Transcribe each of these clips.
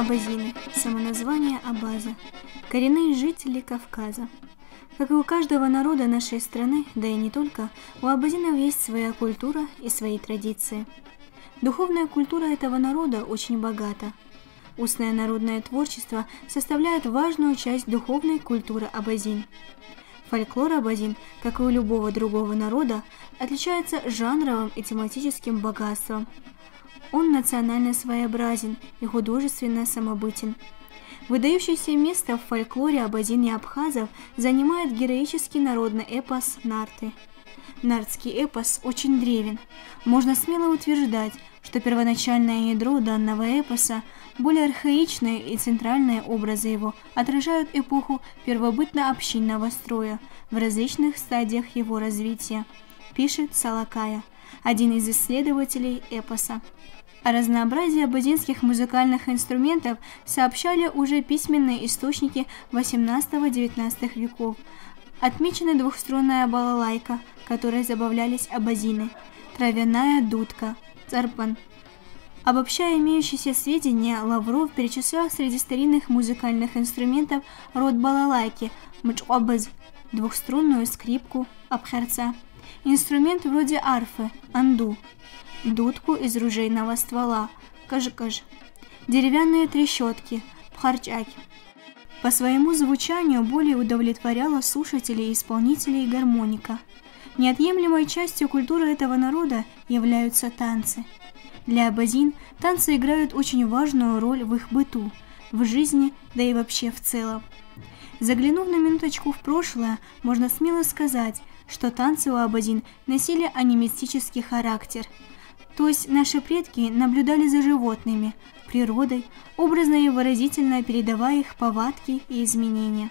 Абазины, самоназвание Абаза, коренные жители Кавказа. Как и у каждого народа нашей страны, да и не только, у абазинов есть своя культура и свои традиции. Духовная культура этого народа очень богата. Устное народное творчество составляет важную часть духовной культуры абазин. Фольклор абазин, как и у любого другого народа, отличается жанровым и тематическим богатством. Он национально своеобразен и художественно самобытен. Выдающееся место в фольклоре абазин и абхазов занимает героический народный эпос «Нарты». Нартский эпос очень древен. Можно смело утверждать, что первоначальное ядро данного эпоса, более архаичные и центральные образы его отражают эпоху первобытно-общинного строя в различных стадиях его развития, пишет Салакая, один из исследователей эпоса. О разнообразии абазинских музыкальных инструментов сообщали уже письменные источники XVIII-XIX веков. Отмечена двухструнная балалайка, которой забавлялись абазины, травяная дудка, царпан. Обобщая имеющиеся сведения, Лавров перечислял среди старинных музыкальных инструментов род балалайки, мчобыз, двухструнную скрипку, абхарца, инструмент вроде арфы, анду, дудку из ружейного ствола, кажкаж, деревянные трещотки, пхарчаки. По своему звучанию более удовлетворяла слушателей и исполнителей гармоника. Неотъемлемой частью культуры этого народа являются танцы. Для абазин танцы играют очень важную роль в их быту, в жизни, да и вообще в целом. Заглянув на минуточку в прошлое, можно смело сказать, что танцы у абазин носили анимистический характер. То есть наши предки наблюдали за животными, природой, образно и выразительно передавая их повадки и изменения.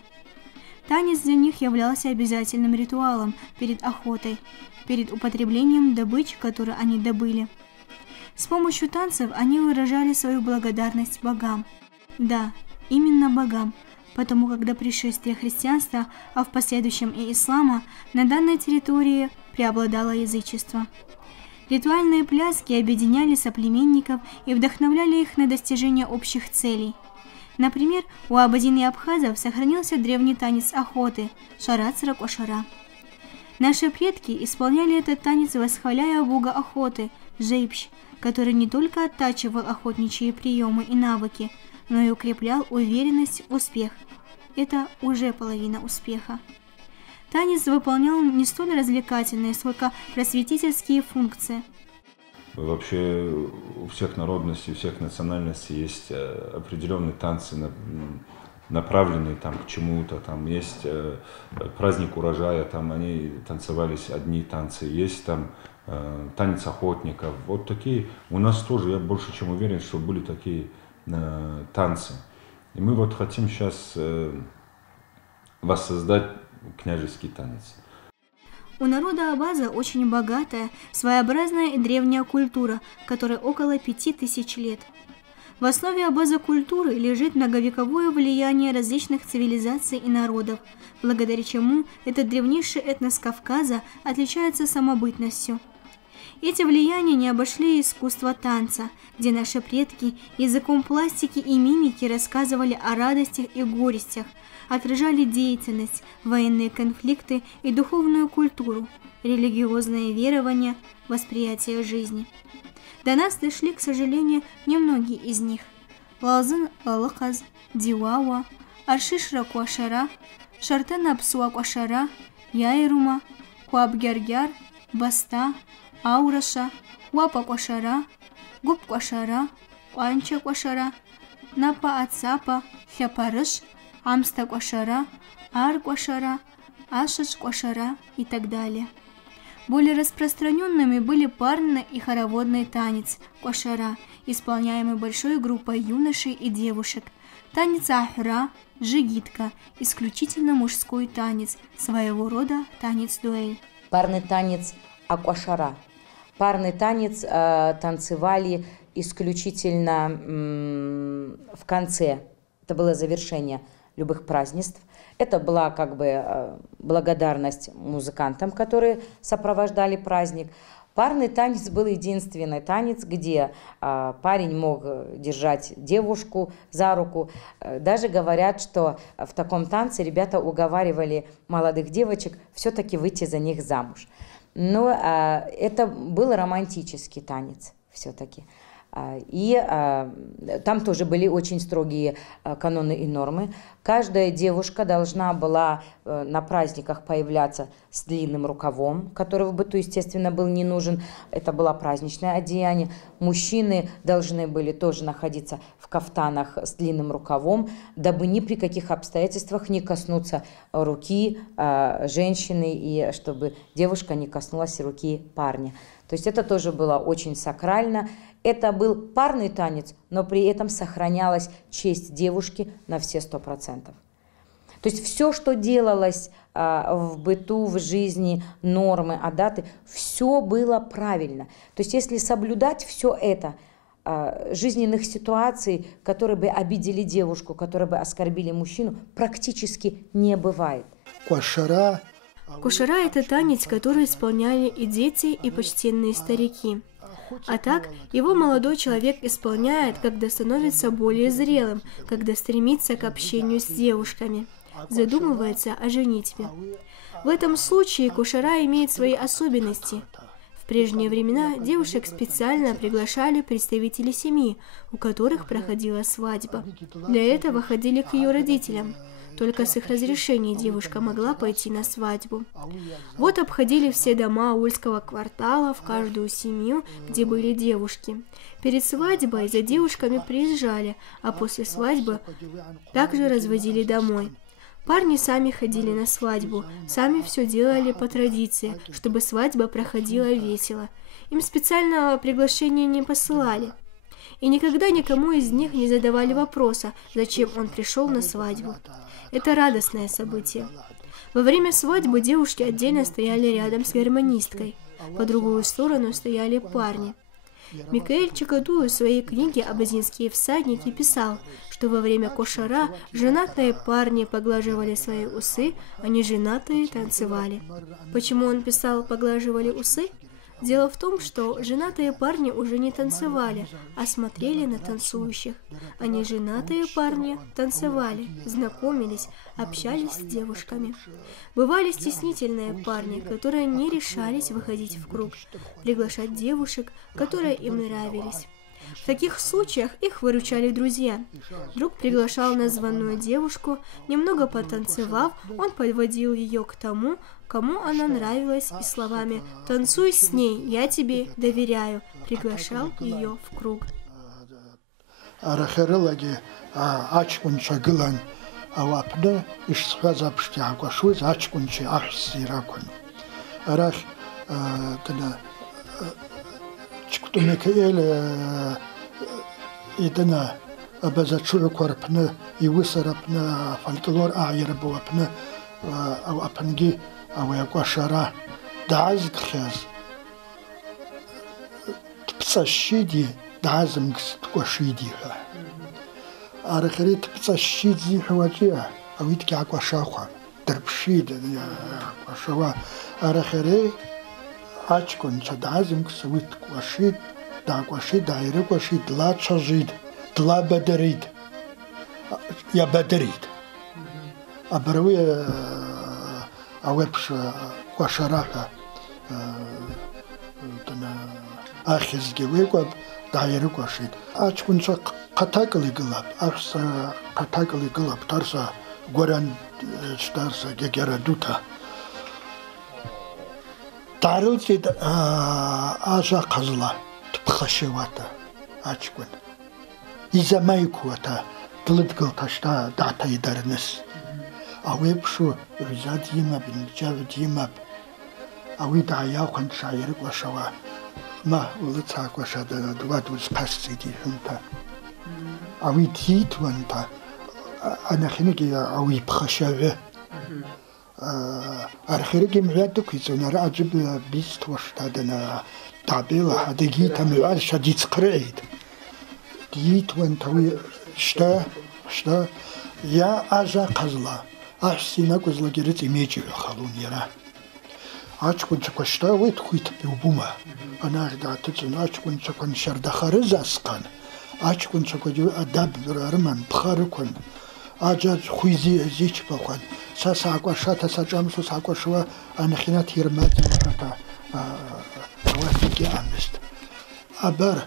Танец для них являлся обязательным ритуалом перед охотой, перед употреблением добычи, которую они добыли. С помощью танцев они выражали свою благодарность богам. Да, именно богам, потому как до пришествия христианства, а в последующем и ислама, на данной территории преобладало язычество. Ритуальные пляски объединяли соплеменников и вдохновляли их на достижение общих целей. Например, у абазин и абхазов сохранился древний танец охоты – шарат-срак-ошара. Наши предки исполняли этот танец, восхваляя бога охоты – жейпщ, который не только оттачивал охотничьи приемы и навыки, но и укреплял уверенность в успех. Это уже половина успеха. Танец выполнял не столь развлекательные, сколько просветительские функции. Вообще у всех народностей, у всех национальностей есть определенные танцы, направленные там, к чему-то. Там есть праздник урожая, там они танцевались одни танцы. Есть там танец охотников. Вот такие. У нас тоже, я больше чем уверен, что были такие танцы. И мы вот хотим сейчас воссоздать княжеский танец. У народа Абаза очень богатая, своеобразная и древняя культура, которой около 5000 лет. В основе Абаза культуры лежит многовековое влияние различных цивилизаций и народов, благодаря чему этот древнейший этнос Кавказа отличается самобытностью. Эти влияния не обошли искусство танца, где наши предки языком пластики и мимики рассказывали о радостях и горестях, отражали деятельность, военные конфликты и духовную культуру, религиозные верования, восприятие жизни. До нас дошли, к сожалению, немногие из них. Лазын Алыказ, Диуауа, Аршишра Куашара, Шартена Псуа Куашара, Яйрума, Куабгяргяр, Баста, Аураша, Уапа Куашара, Губ Куашара, Куанча Куашара, Напа Ацапа, Хяпарыш, Амста Куашара, Ар Куашара, Ашиш Куашара и так далее. Более распространенными были парный и хороводный танец Куашара, исполняемый большой группой юношей и девушек, танец Ахра, Жигитка, исключительно мужской танец, своего рода танец-дуэль. Парный танец Акуашара. Парный танец танцевали исключительно в конце, это было завершение любых празднеств. Это была как бы благодарность музыкантам, которые сопровождали праздник. Парный танец был единственный танец, где парень мог держать девушку за руку. Даже говорят, что в таком танце ребята уговаривали молодых девочек все-таки выйти за них замуж. Но это был романтический танец все-таки. И там тоже были очень строгие каноны и нормы. Каждая девушка должна была на праздниках появляться с длинным рукавом, который в быту, естественно, был не нужен. Это было праздничное одеяние. Мужчины должны были тоже находиться в кафтанах с длинным рукавом, дабы ни при каких обстоятельствах не коснуться руки женщины и чтобы девушка не коснулась руки парня. То есть это тоже было очень сакрально. Это был парный танец, но при этом сохранялась честь девушки на все 100%. То есть все, что делалось в быту, в жизни, нормы, адаты, все было правильно. То есть если соблюдать все это, жизненных ситуаций, которые бы обидели девушку, которые бы оскорбили мужчину, практически не бывает. Кошара – это танец, который исполняли и дети, и почтенные старики. А так, его молодой человек исполняет, когда становится более зрелым, когда стремится к общению с девушками, задумывается о женитьбе. В этом случае кошара имеет свои особенности. В прежние времена девушек специально приглашали представители семьи, у которых проходила свадьба. Для этого ходили к ее родителям. Только с их разрешения девушка могла пойти на свадьбу. Вот обходили все дома аульского квартала, в каждую семью, где были девушки. Перед свадьбой за девушками приезжали, а после свадьбы также развозили домой. Парни сами ходили на свадьбу, сами все делали по традиции, чтобы свадьба проходила весело. Им специального приглашения не посылали. И никогда никому из них не задавали вопроса, зачем он пришел на свадьбу. Это радостное событие. Во время свадьбы девушки отдельно стояли рядом с гармонисткой, по другую сторону стояли парни. Микаэль Чикаду в своей книге «Абазинские всадники» писал, что во время кошара женатые парни поглаживали свои усы, а неженатые танцевали. Почему он писал «поглаживали усы»? Дело в том, что женатые парни уже не танцевали, а смотрели на танцующих, а неженатые парни танцевали, знакомились, общались с девушками. Бывали стеснительные парни, которые не решались выходить в круг, приглашать девушек, которые им нравились. В таких случаях их выручали друзья. Друг приглашал названную девушку, немного потанцевав, он подводил ее к тому, кому она нравилась, и словами «Танцуй с ней, я тебе доверяю», приглашал ее в круг. إدنا أبزت شو كوربنا يوسربنا فالتلور أعيرب وابنا أو أبنجي أو يقوى شرا دعز خياز تبصى الشيدي دعزم تقوى شيدي أرخري تبصى الشيدي حواجيها أو يتكي أقوى شاخوا درب شيد أقوى شوا أرخري أشكون شدعزم كسويت قوى دعوة شيء دايرة وشيء دلا تشجيد دلا بدريد يا بدريد أبروي أوبش وشراكة تنا أخذ جويك دايرة وشيء أشكون شق قتاقلي قلب أخس قتاقلي قلب ترسا قرن ترسا جرا دوتا تعرض أجا قزلا تبخشواتا أشكون إذا ما يكوتا تلتقل تشتا دعتا يدرنس أويب شو رزاد يماب نجاود يماب أوي دعياو كنت شايرك وشوا ما ولتساك وشادا دواد وزقاس دي فهمتا أوي تيت وانتا أنا خنقي أوي بخشوه أرخيرجي معيادك يزون راجب بيست وشتادنا تعبيله هذا جيت معاد شديد قريد جيت وانتوي شتا يا أجا قزلا أحسينا قزلا جرت إميجي خلون يرا Ачкун чакошта вит хуит пиубума. Она да тцун ачкун чакон шардахарызаскан. Ачкун чакоди адаб рарман бхарукун. Аджа хуизи зич бахан. Сасаква шата сачамсу саквашва анхинат хирмат та авасики амист. Абар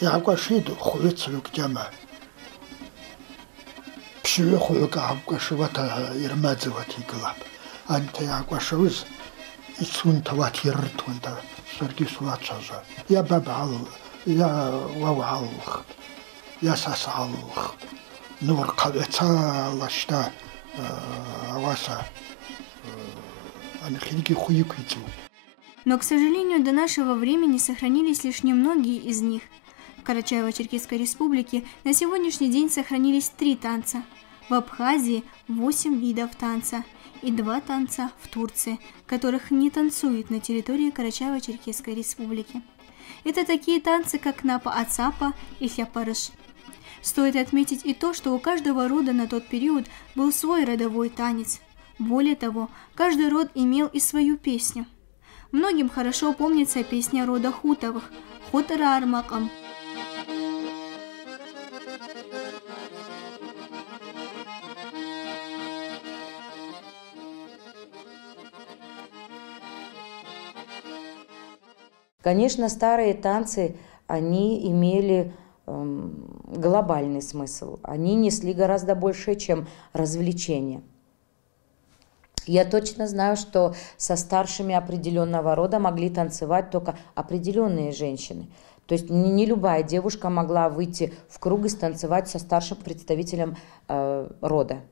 яаквашид хуицлук жама. Пшиве хуйка авквашвата ирмадзвати глаб. Анте яаквашвиз ицун таватиртунта сарги сулачаза. Я бабал, я вавал, я сасал. Нур кавеца лашта аваса анхилики хуйкицу. Но, к сожалению, до нашего времени сохранились лишь немногие из них. В Карачаево-Черкесской республике на сегодняшний день сохранились 3 танца. В Абхазии 8 видов танца и 2 танца в Турции, которых не танцуют на территории Карачаево-Черкесской республики. Это такие танцы, как Напа-Ацапа и Хяпарыш. Стоит отметить и то, что у каждого рода на тот период был свой родовой танец. Более того, каждый род имел и свою песню. Многим хорошо помнится песня рода Хутовых «Хотара Армакам». Конечно, старые танцы, они имели глобальный смысл. Они несли гораздо больше, чем развлечение. Я точно знаю, что со старшими определенного рода могли танцевать только определенные женщины. То есть не любая девушка могла выйти в круг и станцевать со старшим представителем рода.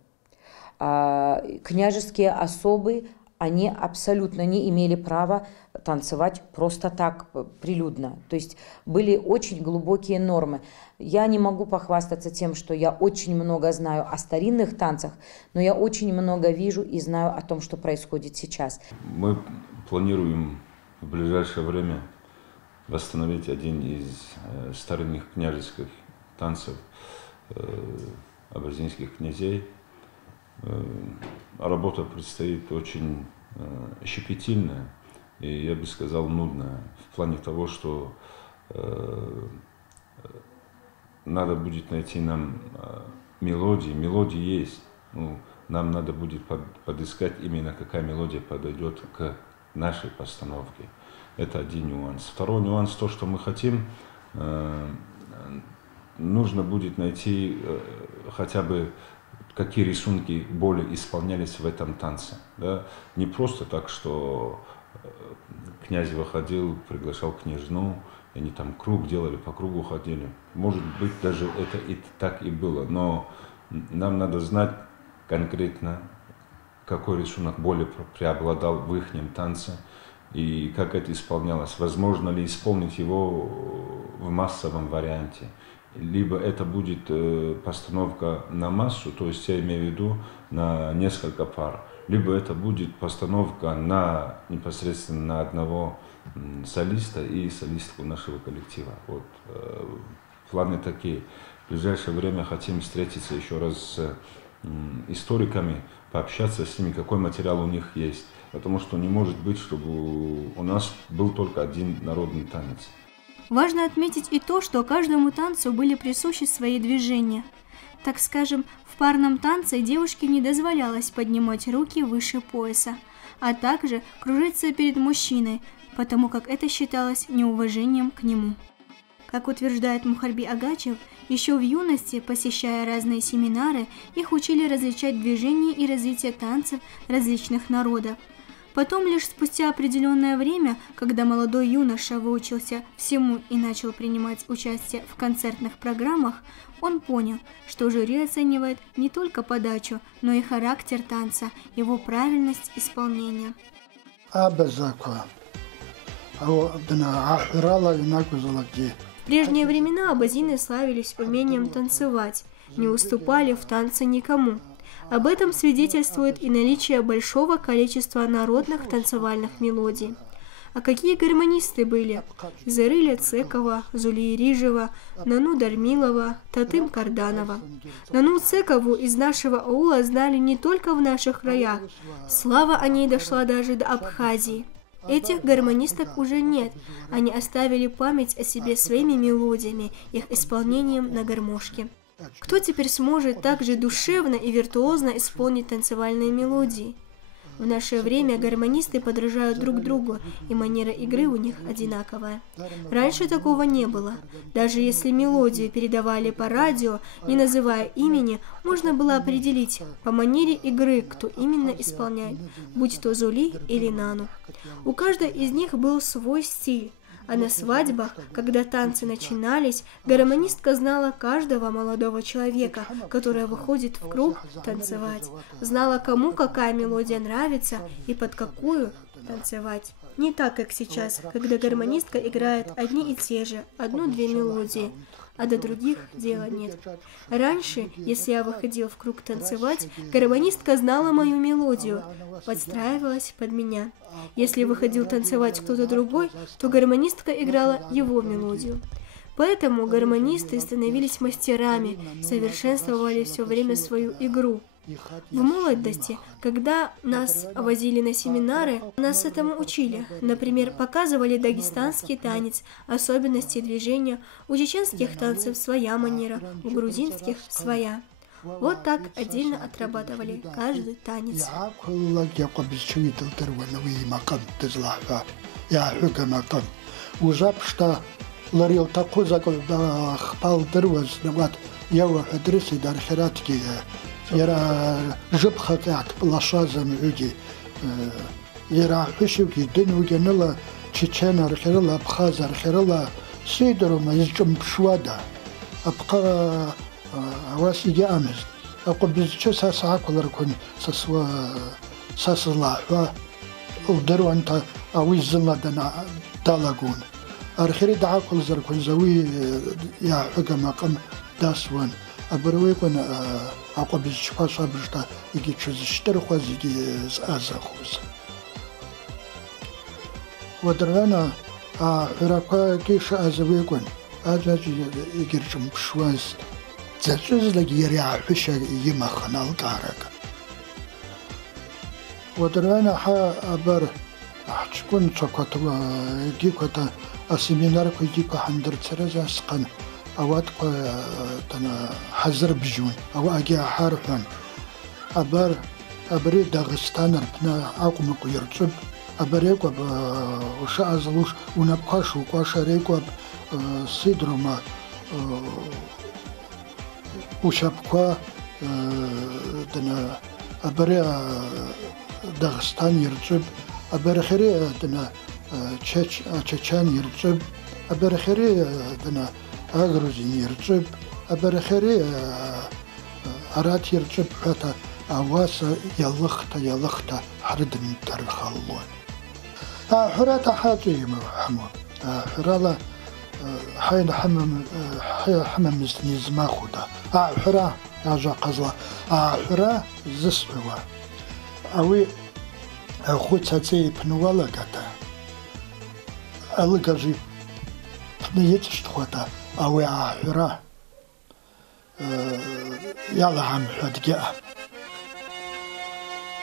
Княжеские особы, они абсолютно не имели права танцевать просто так, прилюдно. То есть были очень глубокие нормы. Я не могу похвастаться тем, что я очень много знаю о старинных танцах, но я очень много вижу и знаю о том, что происходит сейчас. Мы планируем в ближайшее время восстановить один из старинных княжеских танцев абазинских князей. Работа предстоит очень щепетильная и, я бы сказал, нудная, в плане того, что надо будет найти нам мелодии. Мелодии есть. Нам надо будет подыскать именно какая мелодия подойдет к нашей постановке. Это один нюанс. Второй нюанс, то, что мы хотим, нужно будет найти хотя бы какие рисунки более исполнялись в этом танце. Да? Не просто так, что князь выходил, приглашал княжну, и они там круг делали, по кругу ходили. Может быть, даже это и так и было, но нам надо знать конкретно, какой рисунок более преобладал в их танце и как это исполнялось. Возможно ли исполнить его в массовом варианте. Либо это будет постановка на массу, то есть я имею в виду на несколько пар, либо это будет постановка на непосредственно на одного солиста и солистку нашего коллектива. Вот. Планы такие. В ближайшее время хотим встретиться еще раз с историками, пообщаться с ними, какой материал у них есть. Потому что не может быть, чтобы у нас был только один народный танец. Важно отметить и то, что каждому танцу были присущи свои движения. Так скажем, в парном танце девушке не дозволялось поднимать руки выше пояса, а также кружиться перед мужчиной, потому как это считалось неуважением к нему. Как утверждает Мухарби Агачев, еще в юности, посещая разные семинары, их учили различать движения и развитие танцев различных народов. Потом, лишь спустя определенное время, когда молодой юноша выучился всему и начал принимать участие в концертных программах, он понял, что жюри оценивает не только подачу, но и характер танца, его правильность исполнения. В прежние времена абазины славились умением танцевать, не уступали в танце никому. Об этом свидетельствует и наличие большого количества народных танцевальных мелодий. А какие гармонисты были? Зарыля Цекова, Зулия Рижева, Нану Дармилова, Татым Карданова. Нану Цекову из нашего аула знали не только в наших краях. Слава о ней дошла даже до Абхазии. Этих гармонисток уже нет. Они оставили память о себе своими мелодиями, их исполнением на гармошке. Кто теперь сможет так же душевно и виртуозно исполнить танцевальные мелодии? В наше время гармонисты подражают друг другу, и манера игры у них одинаковая. Раньше такого не было. Даже если мелодию передавали по радио, не называя имени, можно было определить по манере игры, кто именно исполняет, будь то Зули или Нану. У каждой из них был свой стиль. А на свадьбах, когда танцы начинались, гармонистка знала каждого молодого человека, который выходит в круг танцевать. Знала, кому какая мелодия нравится и под какую танцевать. Не так, как сейчас, когда гармонистка играет одни и те же, одну-две мелодии, а до других дела нет. Раньше, если я выходил в круг танцевать, гармонистка знала мою мелодию, подстраивалась под меня. Если выходил танцевать кто-то другой, то гармонистка играла его мелодию. Поэтому гармонисты становились мастерами, совершенствовали все время свою игру. В молодости, когда нас возили на семинары, нас этому учили. Например, показывали дагестанский танец, особенности движения, у чеченских танцев своя манера, у грузинских своя. Вот так отдельно отрабатывали каждый танец. Яра жыбха кат лашазам люди. Яра хышуки дынугенала чечен архерала абхаз архерала сейдрома изчум пшвада. Абха авасиги амез. Ако bizче сасакулар кун сасва сасла удерванта авизладана талагун. Архери дакул заркун зави я хагамакам дасван. Абруекон ако bizче сабжта иги чузштер хвазиги азахус. Водрана рака киш азвекон аджаji игирчум пшваз. Зачузлаг яря фиша ямахнал тарак. Водрана ха абар чкун чокотва гикота асеминар кугика хандр цразасқан أواتق تنا حزر بجون أو أجي حارفن أبري داغستان ربنا أقوم قيرتب أبريك وشاء زلوش ونبقاش وقاشريك سيدرما وشابقا تنا أبري داغستان يرتب أبري خيري تنا تشيتشان يرتب أبري خيري تنا أغرزين يرجب أبرخري أرات يرجب حتى أواسا يلختا حردن تاريخ الله حراتا حاجي محمد حرالا حين حمم مزنيز ما خودا حرا ياجا قزلا حرا زسوا أوي خوتا تي بنوالا قتا ألقاجي نيتش تخوتا أوي حرا يلا عم حد جاء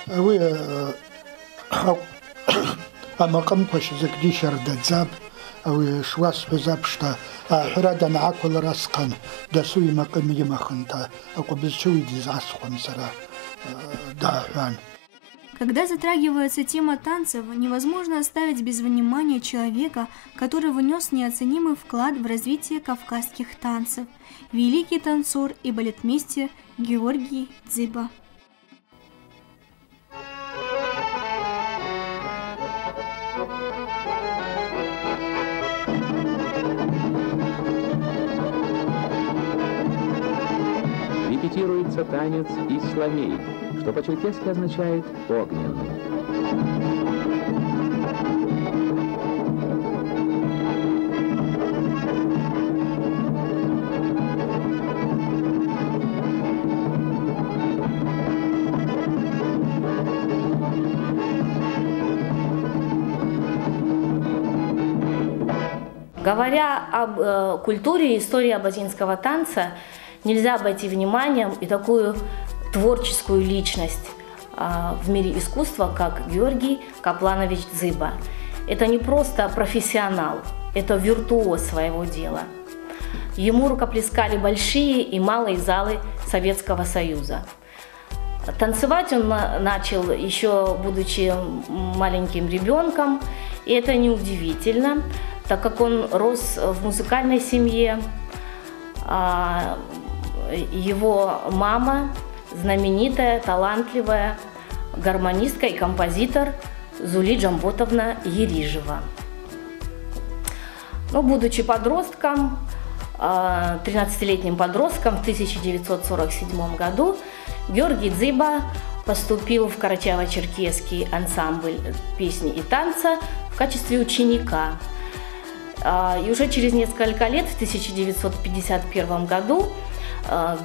أوي أما قمقش زكدي شرد زاب أوي شواس بزابشتا حرا دان عاكل راسقان داسوي مقام يمخنتا أقو بزشوي ديزاس خمسرا داحوان. Когда затрагивается тема танцев, невозможно оставить без внимания человека, который внес неоценимый вклад в развитие кавказских танцев, великий танцор и балетмейстер Георгий Дзиба. Репетируется танец исламей, что по-черкесски означает «огненный». Говоря об культуре и истории абазинского танца, нельзя обойти вниманием и такую творческую личность в мире искусства, как Георгий Капланович Дзыба. Это не просто профессионал, это виртуоз своего дела. Ему рукоплескали большие и малые залы Советского Союза. Танцевать он начал еще будучи маленьким ребенком, и это неудивительно, так как он рос в музыкальной семье. Его мама знаменитая, талантливая гармонистка и композитор Зули Джамботовна Ерижева. Но, будучи подростком, 13-летним подростком в 1947 году Георгий Дзыба поступил в Карачаево-Черкесский ансамбль песни и танца в качестве ученика. И уже через несколько лет, в 1951 году,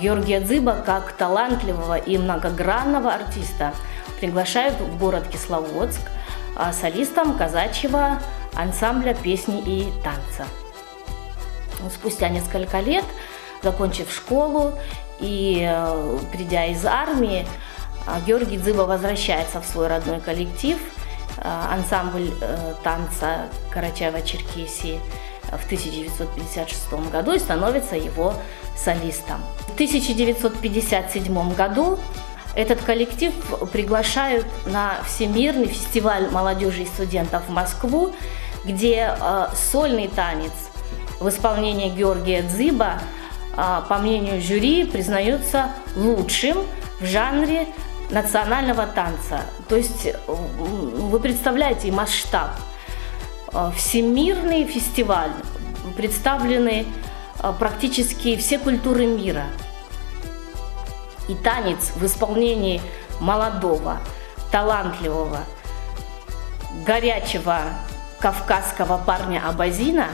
Георгия Дзыба как талантливого и многогранного артиста приглашают в город Кисловодск солистом казачьего ансамбля песни и танца. Спустя несколько лет, закончив школу и придя из армии, Георгий Дзыба возвращается в свой родной коллектив, ансамбль танца Карачаево-Черкесии в 1956 году и становится его солистом. В 1957 году этот коллектив приглашают на Всемирный фестиваль молодежи и студентов в Москву, где сольный танец в исполнении Георгия Дзыба, по мнению жюри, признается лучшим в жанре национального танца. То есть вы представляете масштаб. Всемирный фестиваль, представлены практически все культуры мира. И танец в исполнении молодого, талантливого, горячего кавказского парня-абазина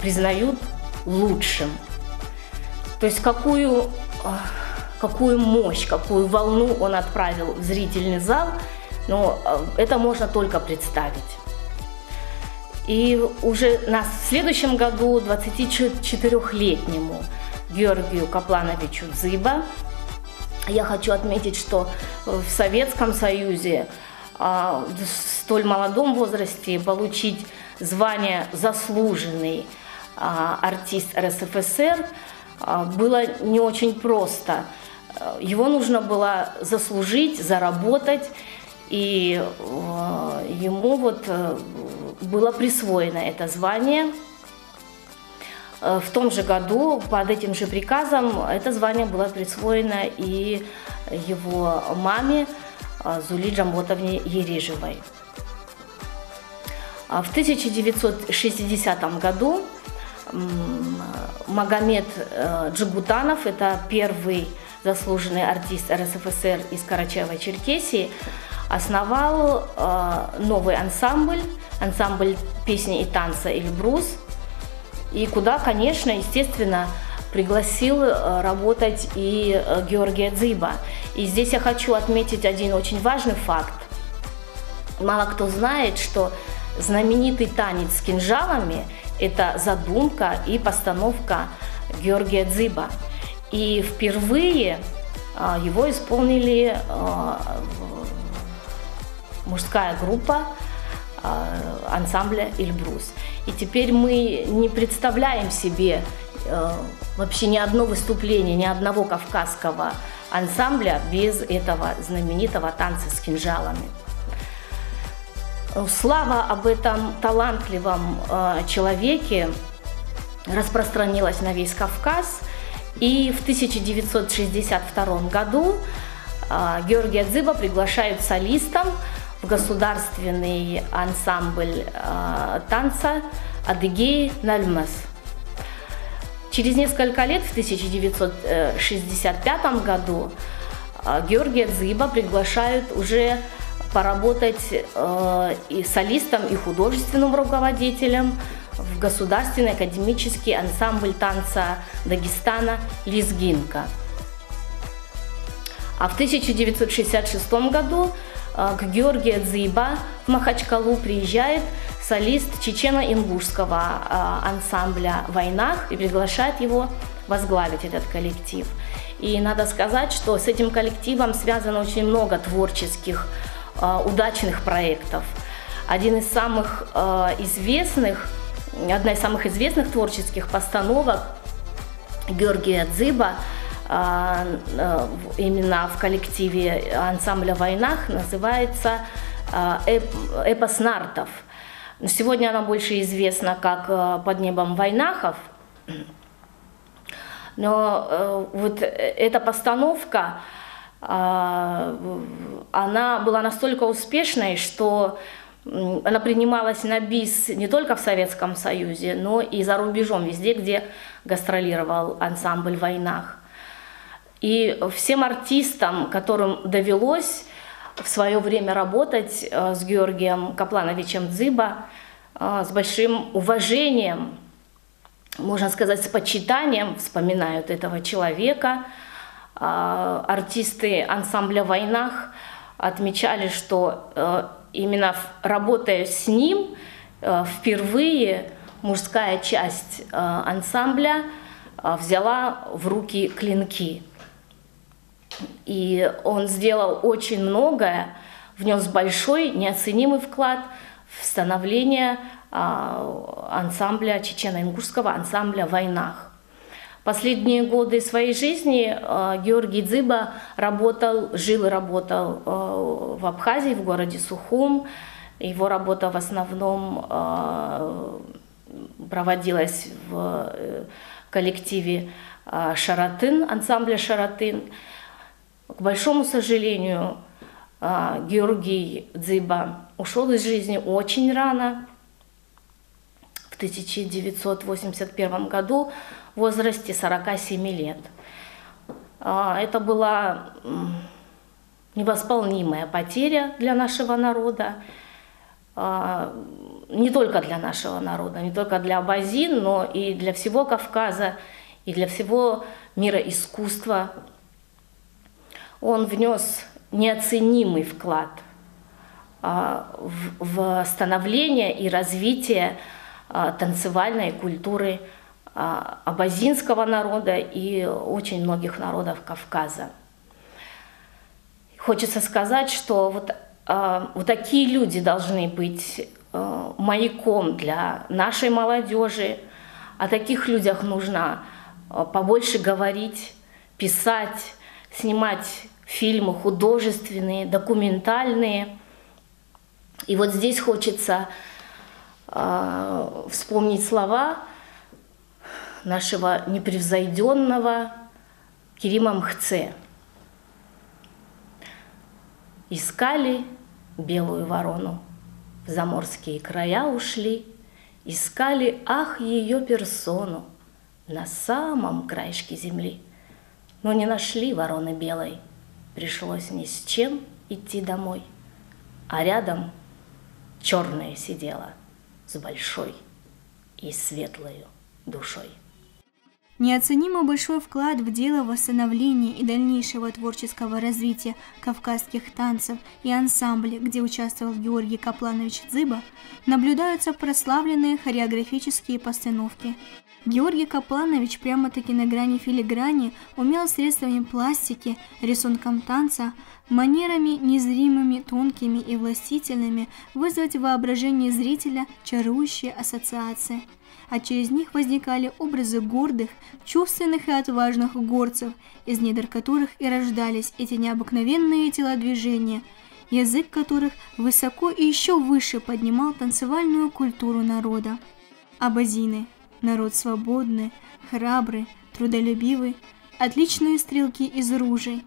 признают лучшим. То есть какую мощь, какую волну он отправил в зрительный зал, но это можно только представить. И уже в следующем году 24-летнему Георгию Каплановичу Дзыба, я хочу отметить, что в Советском Союзе в столь молодом возрасте получить звание «заслуженный артист РСФСР» было не очень просто. Его нужно было заслужить, заработать, и ему было присвоено это звание. В том же году под этим же приказом это звание было присвоено и его маме Зули Джамботовне Ерижевой. В 1960 году Магомед Джигутанов, это первый заслуженный артист РСФСР из Карачаево-Черкесии, основал новый ансамбль песни и танца «Эльбрус», и куда, конечно, естественно, пригласил работать и Георгия Дзыба. И здесь я хочу отметить один очень важный факт. Мало кто знает, что знаменитый танец с кинжалами – это задумка и постановка Георгия Дзыба. И впервые его исполнили мужская группа ансамбля «Эльбрус». И теперь мы не представляем себе вообще ни одно выступление, ни одного кавказского ансамбля без этого знаменитого танца с кинжалами. Слава об этом талантливом человеке распространилась на весь Кавказ, и в 1962 году Георгия Дзыба приглашают солистом в государственный ансамбль танца «Адыгеи Нальмас». Через несколько лет, в 1965 году, Георгия Дзыба приглашают уже поработать и солистом, и художественным руководителем в Государственный академический ансамбль танца Дагестана «Лезгинка». А в 1966 году к Георгию Дзыба в Махачкалу приезжает солист чечено-ингушского ансамбля «Войнах» и приглашает его возглавить этот коллектив. И надо сказать, что с этим коллективом связано очень много творческих, удачных проектов. Одна из самых известных творческих постановок Георгия Дзыба именно в коллективе ансамбля «Войнах» называется «Эпос нартов». Сегодня она больше известна как «Под небом войнахов». Но вот эта постановка, она была настолько успешной, что она принималась на бис не только в Советском Союзе, но и за рубежом, везде, где гастролировал ансамбль «Войнах». И всем артистам, которым довелось в свое время работать с Георгием Каплановичем Дзыба, с большим уважением, можно сказать, с почитанием вспоминают этого человека. Артисты ансамбля «Войнах» отмечали, что именно работая с ним, впервые мужская часть ансамбля взяла в руки клинки. И он сделал очень многое, внес большой, неоценимый вклад в становление ансамбля, чечено-ингушского ансамбля «Войнах». Последние годы своей жизни Георгий Дзыба жил и работал в Абхазии, в городе Сухум. Его работа в основном проводилась в коллективе «Шаратын», ансамбля «Шаратын». К большому сожалению, Георгий Дзыба ушел из жизни очень рано, в 1981 году, в возрасте 47 лет. Это была невосполнимая потеря для нашего народа, не только для нашего народа, не только для Абазин, но и для всего Кавказа, и для всего мира искусства. Он внес неоценимый вклад в становление и развитие танцевальной культуры абазинского народа и очень многих народов Кавказа. Хочется сказать, что вот такие люди должны быть маяком для нашей молодежи. О таких людях нужно побольше говорить, писать, снимать фильмы художественные, документальные. И вот здесь хочется вспомнить слова нашего непревзойденного Керима Мхце. Искали белую ворону, в заморские края ушли, искали, ах, ее персону на самом краешке земли. Но не нашли вороны белой, пришлось ни с чем идти домой. А рядом черная сидела с большой и светлой душой. Неоценимо большой вклад в дело восстановления и дальнейшего творческого развития кавказских танцев и ансамбля, где участвовал Георгий Капланович Дзыба, наблюдаются прославленные хореографические постановки. Георгий Капланович прямо-таки на грани филиграни умел средствами пластики, рисунком танца, манерами незримыми, тонкими и властительными вызвать в воображении зрителя чарующие ассоциации. А через них возникали образы гордых, чувственных и отважных горцев, из недр которых и рождались эти необыкновенные телодвижения, язык которых высоко и еще выше поднимал танцевальную культуру народа. Абазины – народ свободный, храбрый, трудолюбивый, отличные стрелки из ружей.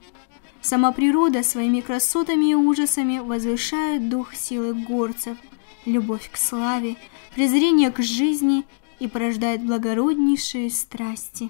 Сама природа своими красотами и ужасами возвышает дух силы горцев, любовь к славе, презрение к жизни и порождает благороднейшие страсти.